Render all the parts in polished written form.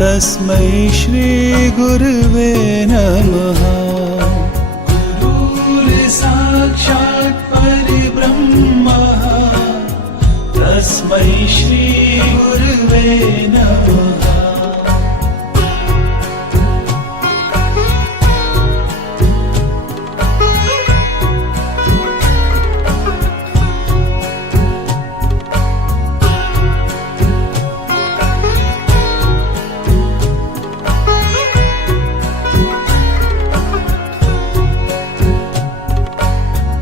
तस्मै श्री गुरुवे नमः। गुरुर्साक्षात् परब्रह्मः तस्मै श्री गुरुवे नमः।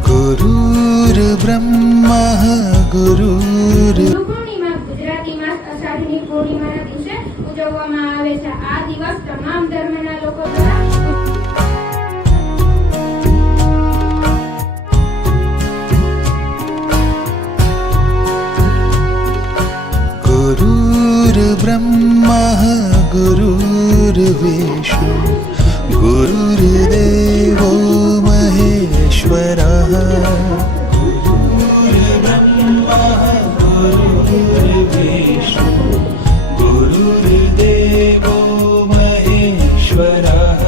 गुरुर्ब्रह्मा પૂર્ણિમા ગુજરાતી માસ અષાઢની પૂર્ણિમાના દિવસે ઉજવવામાં આવે છે. આ દિવસ તમામ ધર્મના લોકો દ્વારા गुरुर्ब्रह्मा गुरुर्विष्णु गुरुर्देवो महेश्वरः। गुरुर्ब्रह्मा गुरुर्विष्णु गुरुर्देवो महेश्वरः।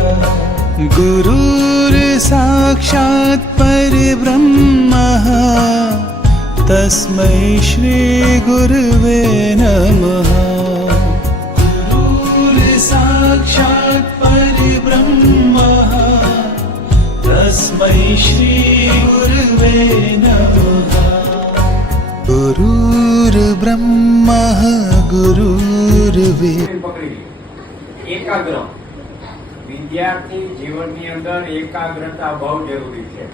गुरुर्साक्षात् परब्रह्मः तस्मै श्री गुरुवे नमः। गुरुर्साक्षात् परब्रह्मः तस्मै श्री गुरुवे नमः। गुरुर्ब्रह्मा એકાગ્ર વિદ્યાર્થી જીવનની અંદર એકાગ્રતા બહુ જરૂરી છે.